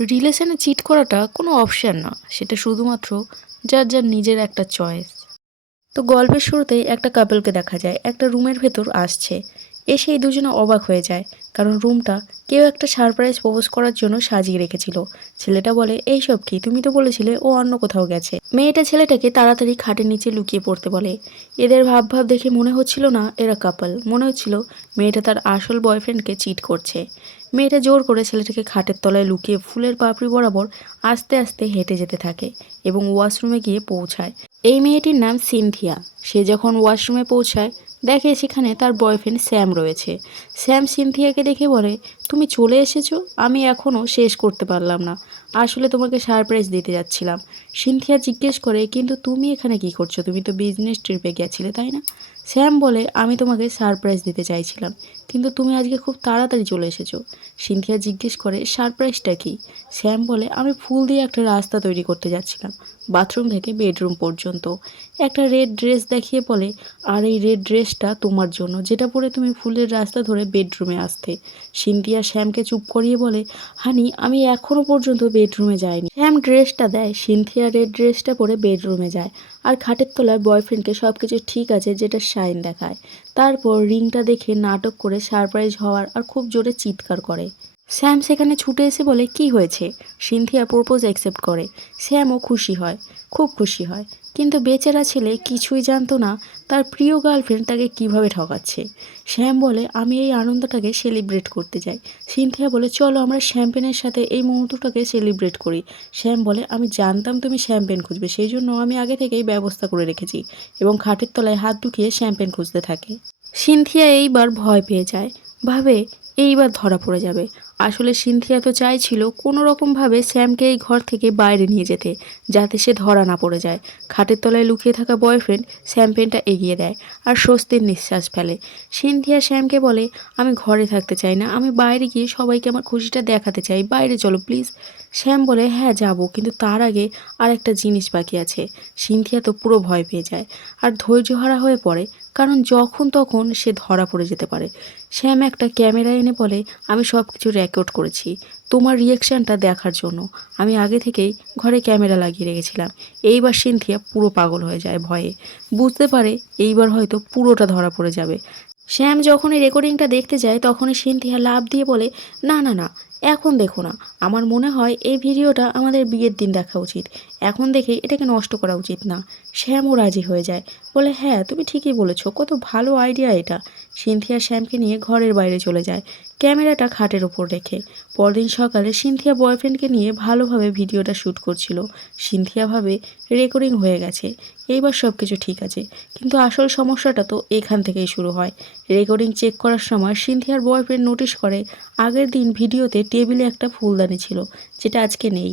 রিলেশনে চিট করাটা কোনো অপশান না, সেটা শুধুমাত্র যার যার নিজের একটা চয়েস তো গল্পের শুরুতেই একটা কাপলকে দেখা যায়, একটা রুমের ভেতর আসছে। এসেই দুজনে অবাক হয়ে যায়, কারণ রুমটা কেউ একটা সারপ্রাইজ প্রপোজ করার জন্য সাজিয়ে রেখেছিল। ছেলেটা বলে, এই সব কি? তুমি তো বলেছিলে ও অন্য কোথাও গেছে। মেয়েটা ছেলেটাকে তাড়াতাড়ি খাটের নিচে লুকিয়ে পড়তে বলে। এদের ভাব ভাব দেখে মনে হচ্ছিল না এরা কাপল মনে হচ্ছিল মেয়েটা তার আসল বয়ফ্রেন্ডকে চিট করছে। মেয়েটা জোর করে ছেলেটাকে খাটের তলায় লুকিয়ে ফুলের পাপড়ি বরাবর আস্তে আস্তে হেঁটে যেতে থাকে এবং ওয়াশরুমে গিয়ে পৌঁছায়। এই মেয়েটির নাম সিনথিয়া। সে যখন ওয়াশরুমে পৌঁছায়, দেখে সেখানে তার বয়ফ্রেন্ড স্যাম রয়েছে। স্যাম সিনথিয়াকে দেখে বলে তুমি চলে এসেছ, আমি এখনও শেষ করতে পারলাম না। আসলে তোমাকে সারপ্রাইজ দিতে যাচ্ছিলাম। সিনথিয়া জিজ্ঞেস করে, কিন্তু তুমি এখানে কি করছ? তুমি তো বিজনেস ট্রিপে গেছিলে, তাই না? স্যাম বলে, আমি তোমাকে সারপ্রাইজ দিতে চাইছিলাম, কিন্তু তুমি আজকে খুব তাড়াতাড়ি চলে এসেছ। সিনথিয়া জিজ্ঞেস করে সারপ্রাইজটা কি? স্যাম বলে, আমি ফুল দিয়ে একটা রাস্তা তৈরি করতে যাচ্ছিলাম, বাথরুম থেকে বেডরুম পর্যন্ত। একটা রেড ড্রেস দেখিয়ে বলে, আর এই রেড ড্রেসটা তোমার জন্য, যেটা পরে তুমি ফুলের রাস্তা ধরে বেডরুমে আসতে। সিনথিয়া শ্যামকে চুপ করিয়ে বলে, হানি, আমি এখনও পর্যন্ত বেডরুমে যাইনি। শ্যাম ড্রেসটা দেয়, সিনথিয়া রেড ড্রেসটা পরে বেডরুমে যায় আর খাটের তলায় বয়ফ্রেন্ডকে সব কিছু ঠিক আছে যেটা সাইন দেখায়। তারপর রিংটা দেখে নাটক করে সারপ্রাইজ হওয়ার আর খুব জোরে চিৎকার করে। স্যাম সেখানে ছুটে এসে বলে, কি হয়েছে? সিনথিয়া প্রপোজ অ্যাকসেপ্ট করে। স্যামও খুশি হয়, খুব খুশি হয়। কিন্তু বেচারা ছেলে কিছুই জানতো না তার প্রিয় গার্লফ্রেন্ড তাকে কীভাবে ঠকাচ্ছে। শ্যাম বলে, আমি এই আনন্দটাকে সেলিব্রেট করতে চাই। সিনথিয়া বলে, চলো আমরা শ্যাম্পেনের সাথে এই মুহূর্তটাকে সেলিব্রেট করি। শ্যাম বলে, আমি জানতাম তুমি শ্যাম্পেন খুঁজবে, সেই জন্য আমি আগে থেকেই ব্যবস্থা করে রেখেছি এবং খাটের তলায় হাত ঢুকিয়ে শ্যাম্পেন খুঁজতে থাকে। সিনথিয়া এইবার ভয় পেয়ে যায়। ভাবে, এইবার ধরা পড়ে যাবে। আসলে সিনথিয়া তো চাইছিল কোনো রকমভাবে স্যামকে এই ঘর থেকে বাইরে নিয়ে যেতে, যাতে সে ধরা না পড়ে যায়। খাটের তলায় লুকিয়ে থাকা বয়ফ্রেন্ড শ্যাম্পেনটা এগিয়ে দেয় আর স্বস্তির নিঃশ্বাস ফেলে। সিনথিয়া শ্যামকে বলে, আমি ঘরে থাকতে চাই না, আমি বাইরে গিয়ে সবাইকে আমার খুশিটা দেখাতে চাই। বাইরে চলো প্লিজ শ্যাম বলে হ্যাঁ যাব, কিন্তু তার আগে আর একটা জিনিস বাকি আছে। সিনথিয়া তো পুরো ভয় পেয়ে যায় আর ধৈর্যহারা হয়ে পড়ে, কারণ যখন তখন সে ধরা পড়ে যেতে পারে। শ্যাম একটা ক্যামেরা এনে বলে, আমি সব কিছু রেকর্ড করেছি। তোমার রিয়াকশানটা দেখার জন্য। আমি আগে থেকেই ঘরে ক্যামেরা লাগিয়ে রেখেছিলাম। এইবার সিনথিয়া পুরো পাগল হয়ে যায় ভয়ে। বুঝতে পারে এইবার হয়তো পুরোটা ধরা পড়ে যাবে। শ্যাম যখন এই রেকর্ডিংটা দেখতে যায়, তখনই সিনথিয়া লাভ দিয়ে বলে, না না না, এখন দেখো না। আমার মনে হয় এই ভিডিওটা আমাদের বিয়ের দিন দেখা উচিত। এখন দেখে এটাকে নষ্ট করা উচিত না। শ্যামও রাজি হয়ে যায়। বলে হ্যাঁ তুমি ঠিকই বলেছ, কত ভালো আইডিয়া এটা। সিনথিয়া শ্যামকে নিয়ে ঘরের বাইরে চলে যায়, ক্যামেরাটা খাটের ওপর রেখে। পরদিন সকালে সিনথিয়া বয়ফ্রেন্ডকে নিয়ে ভালোভাবে ভিডিওটা শ্যুট করছিল। সিনথিয়া ভাবে, রেকর্ডিং হয়ে গেছে, এইবার সব কিছু ঠিক আছে। কিন্তু আসল সমস্যাটা তো এখান থেকেই শুরু হয়। রেকর্ডিং চেক করার সময় সিনথিয়ার বয়ফ্রেন্ড নোটিশ করে, আগের দিন ভিডিওতে টেবিলে একটা ফুলদানি ছিল, যেটা আজকে নেই।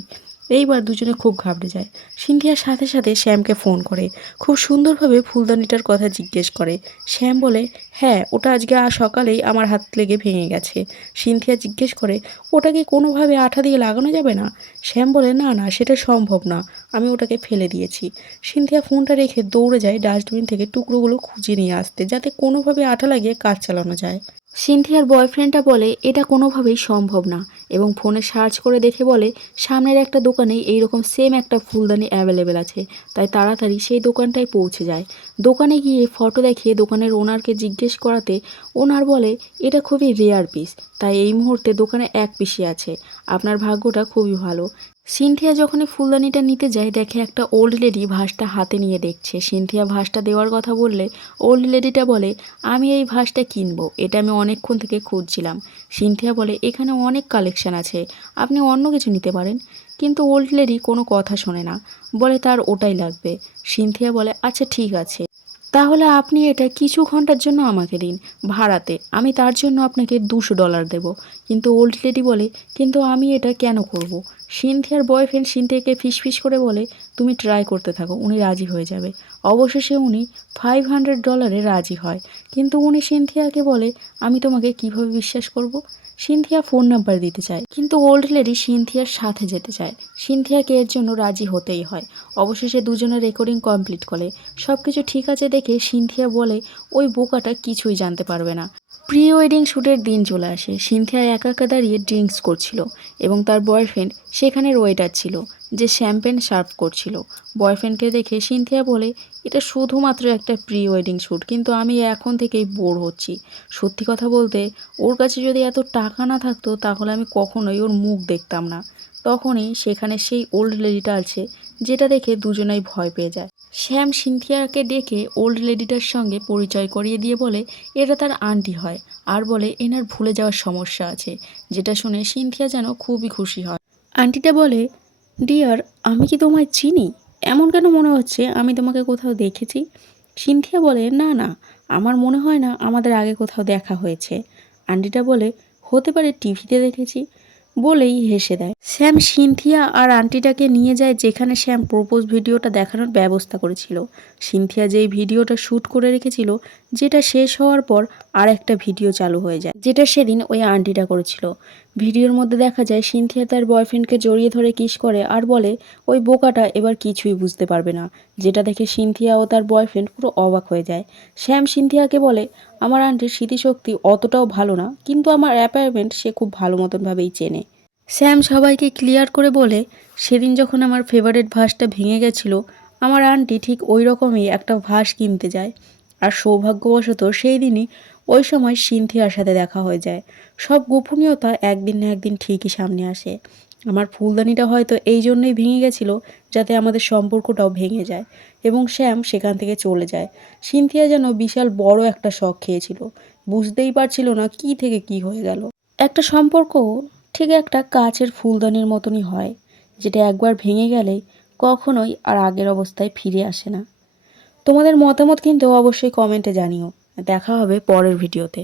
এইবার দুজনে খুব ঘাবড়ে যায়। সিনথিয়ার সাথে সাথে শ্যামকে ফোন করে। খুব সুন্দরভাবে ফুলদানিটার কথা জিজ্ঞেস করে। শ্যাম বলে হ্যাঁ ওটা আজকে আজ সকালেই আমার হাত লেগে ভেঙে গেছে। সিনথিয়া জিজ্ঞেস করে ওটাকে কোনোভাবে আঠা দিয়ে লাগানো যাবে না? শ্যাম বলে, না না, সেটা সম্ভব না। আমি ওটাকে ফেলে দিয়েছি। সিনথিয়া ফোনটা রেখে দৌড়ে যায় ডাস্টবিন থেকে টুকরোগুলো খুঁজে নিয়ে আসতে, যাতে কোনোভাবে আঠা লাগিয়ে কাজ চালানো যায়। সিনথিয়ার বয়ফ্রেন্ডটা বলে, এটা কোনোভাবেই সম্ভব না। এবং ফোনে সার্চ করে দেখে বলে, সামনের একটা দোকানে এই রকম সেম একটা ফুলদানি অ্যাভেলেবেল আছে। তাই তাড়াতাড়ি সেই দোকানটায় পৌঁছে যায়। দোকানে গিয়ে ফটো দেখিয়ে দোকানের ওনারকে জিজ্ঞেস করাতে ওনার বলে, এটা খুবই রেয়ার পিস তাই এই মুহূর্তে দোকানে এক পিসি আছে। আপনার ভাগ্যটা খুবই ভালো। সিনথিয়া যখন ফুলদানিটা নিতে যায়, দেখে একটা ওল্ড লেডি ভাসটা হাতে নিয়ে দেখছে। সিনথিয়া ভাসটা দেওয়ার কথা বললে ওল্ড লেডিটা বলে, আমি এই ভাসটা কিনবো, এটা আমি অনেকক্ষণ থেকে খুঁজছিলাম। সিনথিয়া বলে, এখানে অনেক কালেকশন আছে। আপনি অন্য কিছু নিতে পারেন। কিন্তু ওল্ড লেডি কোনো কথা শোনে না। বলে তার ওটাই লাগবে। সিনথিয়া বলে আচ্ছা ঠিক আছে। তাহলে আপনি এটা কিছু ঘণ্টার জন্য আমাকে দিন। ভাড়াতে। আমি তার জন্য আপনাকে দুশো ডলার দেব। কিন্তু ওল্ড লেডি বলে, কিন্তু আমি এটা কেন করব। সিনথিয়ার বয়ফ্রেন্ড সিনথিয়াকে ফিসফিস করে বলে, তুমি ট্রাই করতে থাকো, উনি রাজি হয়ে যাবে। অবশেষে উনি ফাইভ হান্ড্রেড ডলারে রাজি হয়। কিন্তু উনি সিনথিয়াকে বলে, আমি তোমাকে কীভাবে বিশ্বাস করব। সিনথিয়া ফোন নাম্বার দিতে চায়। কিন্তু ওল্ড লেডি সিনথিয়ার সাথে যেতে চায়। সিনথিয়াকে এর জন্য রাজি হতেই হয়। অবশেষে দুজনের রেকর্ডিং কমপ্লিট করে। সব কিছু ঠিক আছে দেখে সিনথিয়া বলে, ওই বোকাটা কিছুই জানতে পারবে না। প্রি ওয়েডিং শ্যুটের দিন চলে আসে। সিনথিয়া একা একা দাঁড়িয়ে ড্রিঙ্কস করছিল এবং তার বয়ফ্রেন্ড সেখানে ওয়েটার ছিল যে শ্যাম্পেন সার্ভ করছিল। বয়ফ্রেন্ডকে দেখে সিনথিয়া বলে, এটা শুধুমাত্র একটা প্রি ওয়েডিং শ্যুট কিন্তু আমি এখন থেকেই বোর হচ্ছি। সত্যি কথা বলতে, ওর কাছে যদি এত টাকা না থাকতো, তাহলে আমি কখনোই ওর মুখ দেখতাম না। তখনই সেখানে সেই ওল্ড লেডিটা আছে, যেটা দেখে দুজনেই ভয় পেয়ে যায়। শ্যাম সিনথিয়াকে ডেকে ওল্ড লেডিটার সঙ্গে পরিচয় করিয়ে দিয়ে বলে এটা তার আন্টি হয়। আর বলে, এনার ভুলে যাওয়ার সমস্যা আছে। যেটা শুনে সিনথিয়া যেন খুবই খুশি হয়। আন্টিটা বলে, ডিয়ার, আমি কি তোমায় চিনি? এমন কেন মনে হচ্ছে আমি তোমাকে কোথাও দেখেছি? সিনথিয়া বলে, না না, আমার মনে হয় না আমাদের আগে কোথাও দেখা হয়েছে। আন্টিটা বলে, হতে পারে টিভিতে দেখেছি। বলেই হেসে দেয়। শ্যাম সিনথিয়া আর আন্টিটাকে নিয়ে যায় যেখানে শ্যাম প্রপোজ ভিডিওটা দেখানোর ব্যবস্থা করেছিল। সিনথিয়া যেই ভিডিওটা শ্যুট করে রেখেছিল, যেটা শেষ হওয়ার পর আর একটা ভিডিও চালু হয়ে যায়, যেটা সেদিন ওই আন্টিটা করেছিল। ভিডিওর মধ্যে দেখা যায়, সিনথিয়া তার বয়ফ্রেন্ডকে জড়িয়ে ধরে কিস করে আর বলে, ওই বোকাটা এবার কিছুই বুঝতে পারবে না। যেটা দেখে সিনথিয়া ও তার বয়ফ্রেন্ড পুরো অবাক হয়ে যায়। শ্যাম সিনথিয়াকে বলে, আমার আন্টির স্মৃতিশক্তি অতটাও ভালো না, কিন্তু আমার অ্যাপার্টমেন্ট সে খুব ভালো মতনভাবেই চেনে। শ্যাম সবাইকে ক্লিয়ার করে বলে, সেদিন যখন আমার ফেভারেট ভাসটা ভেঙে গেছিল, আমার আন্টি ঠিক ওই রকমই একটা ভাস কিনতে যায়। আর সৌভাগ্যবশত সেই দিনই ওই সময় সিনথিয়ার সাথে দেখা হয়ে যায়। সব গোপনীয়তা একদিন না একদিন ঠিকই সামনে আসে। আমার ফুলদানিটা হয়তো এই জন্যই ভেঙে গেছিল যাতে আমাদের সম্পর্কটাও ভেঙে যায় এবং শ্যাম সেখান থেকে চলে যায়। সিনথিয়া যেন বিশাল বড় একটা শখ খেয়েছিল। বুঝতেই পারছিল না কি থেকে কি হয়ে গেল। একটা সম্পর্ক ঠিক একটা কাচের ফুলদানির মতনই হয়, যেটা একবার ভেঙে গেলে কখনোই আর আগের অবস্থায় ফিরে আসে না। তোমাদের মতামত কিন্তু অবশ্যই কমেন্টে জানিও। দেখা হবে পরের ভিডিওতে